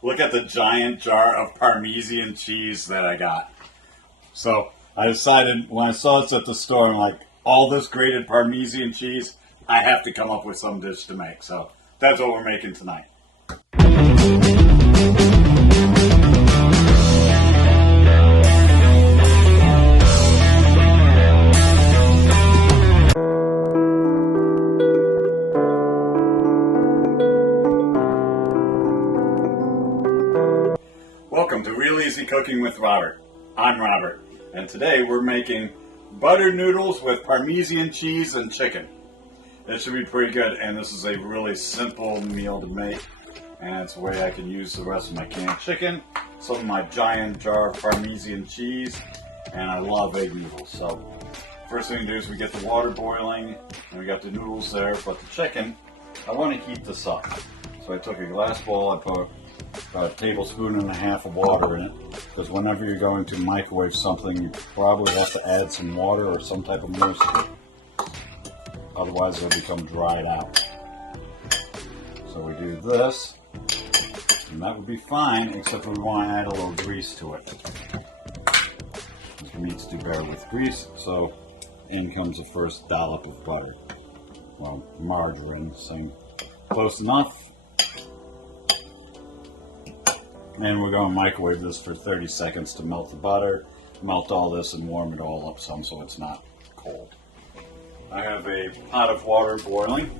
Look at the giant jar of Parmesan cheese that I got. So I decided when I saw this at the store, I'm like, all this grated Parmesan cheese, I have to come up with some dish to make. So that's what we're making tonight. Welcome to Real Easy Cooking with Robert. I'm Robert, and today we're making buttered noodles with Parmesan cheese and chicken. It should be pretty good, and this is a really simple meal to make, and it's a way I can use the rest of my canned chicken, some of my giant jar of Parmesan cheese, and I love egg noodles. So first thing to do is we get the water boiling, and we got the noodles there, but the chicken, I want to heat this up. So I took a glass bowl, I put about a tablespoon and a half of water in it, because whenever you're going to microwave something, you probably have to add some water or some type of mousse to it. Otherwise it'll become dried out. So we do this, and that would be fine, except we want to add a little grease to it. Because meats do better with grease, so in comes the first dollop of butter. Well, margarine, same, close enough. And we're going to microwave this for 30 seconds to melt the butter, melt all this, and warm it all up some so it's not cold. I have a pot of water boiling.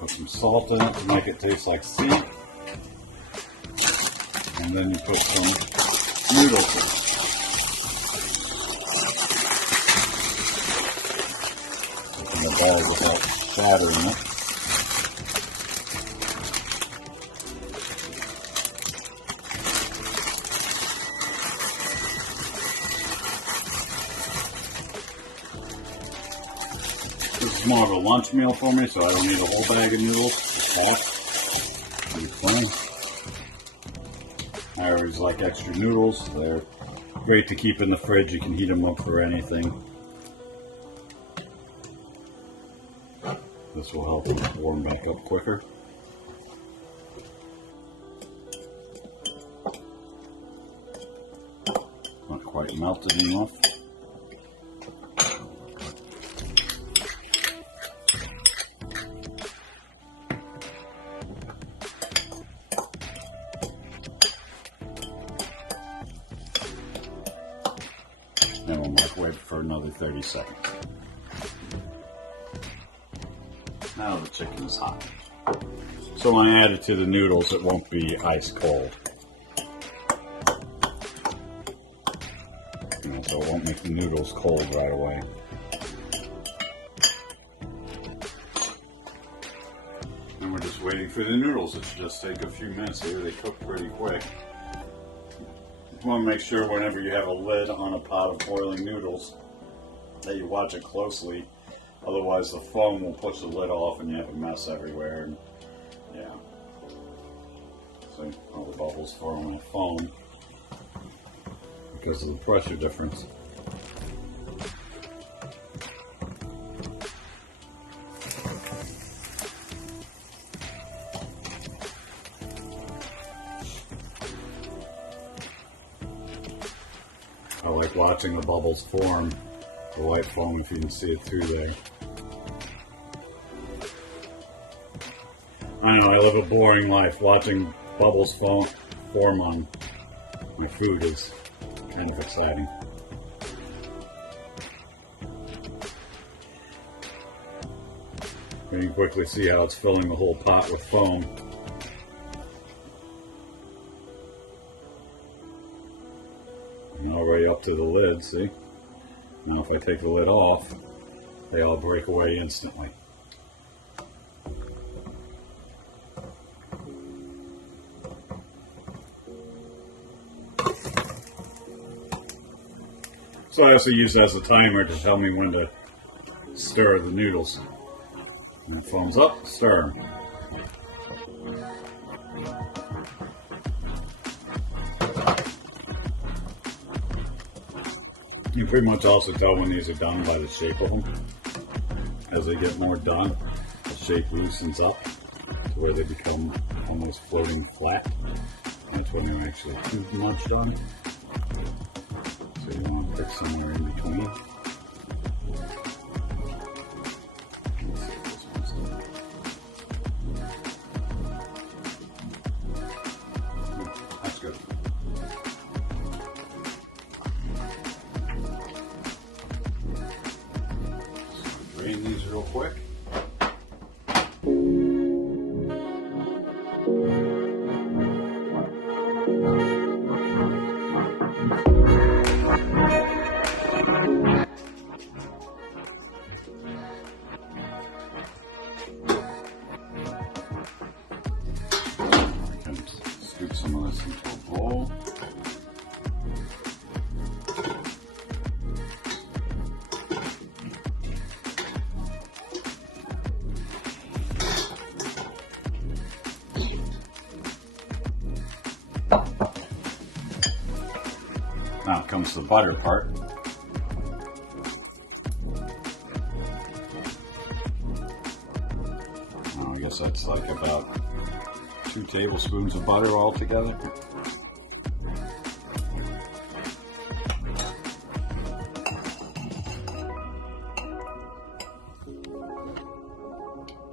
Put some salt in it to make it taste like sea. And then you put some noodles in. In the bag without shattering it. This is more of a lunch meal for me, so I don't need a whole bag of noodles. Just half. Pretty fun. I always like extra noodles. They're great to keep in the fridge. You can heat them up for anything. This will help them warm back up quicker. Not quite melted enough. Then we'll microwave for another 30 seconds. Now the chicken is hot. So when I add it to the noodles, it won't be ice cold. So it won't make the noodles cold right away. And we're just waiting for the noodles. It should just take a few minutes here. They cook pretty quick. You want to make sure whenever you have a lid on a pot of boiling noodles that you watch it closely. Otherwise the foam will push the lid off and you have a mess everywhere. And yeah. So all the bubbles form on the foam because of the pressure difference. I like watching the bubbles form, the white foam, if you can see it through there. I know, I live a boring life. Watching bubbles form on my food is kind of exciting. You can quickly see how it's filling the whole pot with foam. And already up to the lid, see? Now if I take the lid off, they all break away instantly. So I also use it as a timer to tell me when to stir the noodles. When it foams up, stir them. You can pretty much also tell when these are done by the shape of them. As they get more done, the shape loosens up to where they become almost floating flat. That's when they're actually too much on it. So you want to pick somewhere in between. That's good. So drain these real quick. Scoop some of this into a bowl. Now comes the butter part. I guess that's like about 2 tablespoons of butter altogether.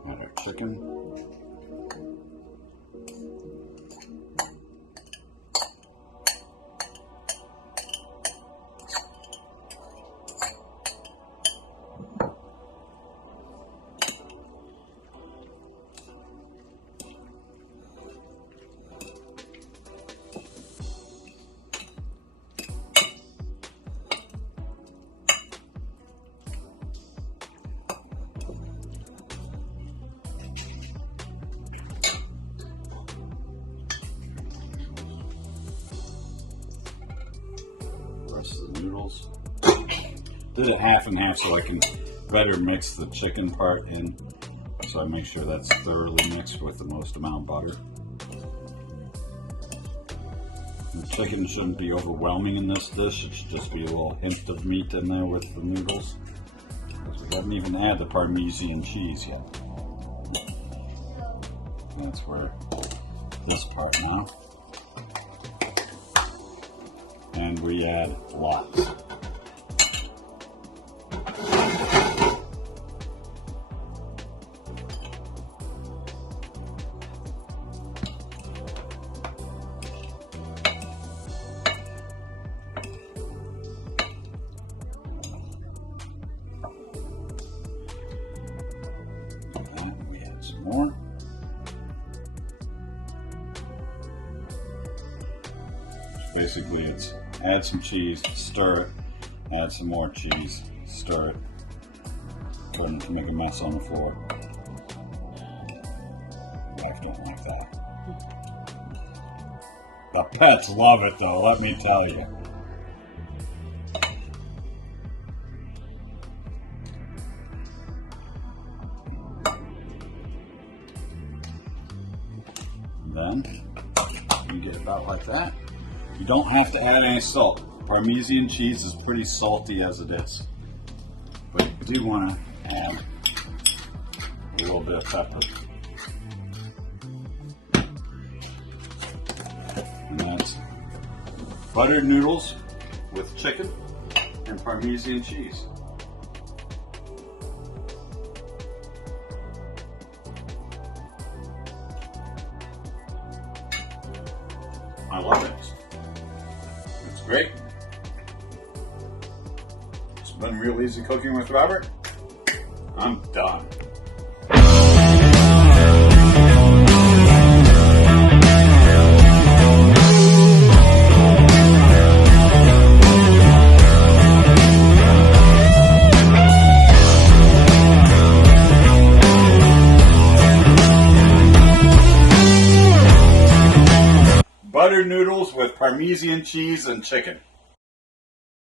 Add our chicken. Of the noodles. Did it half and half so I can better mix the chicken part in, so I make sure that's thoroughly mixed with the most amount of butter. The chicken shouldn't be overwhelming in this dish, it should just be a little hint of meat in there with the noodles, because we haven't even had the Parmesan cheese yet. That's where this part now. And we add lots. And we add some more. Basically, it's add some cheese, stir it, add some more cheese, stir it, starting to make a mess on the floor. Wife don't like that. The pets love it though, let me tell you. And then you get about like that. You don't have to add any salt. Parmesan cheese is pretty salty as it is. But you do want to add a little bit of pepper. And that's buttered noodles with chicken and Parmesan cheese. I love it. It's great. It's been real easy cooking with Robert. I'm done. Buttered noodles with Parmesan cheese and chicken.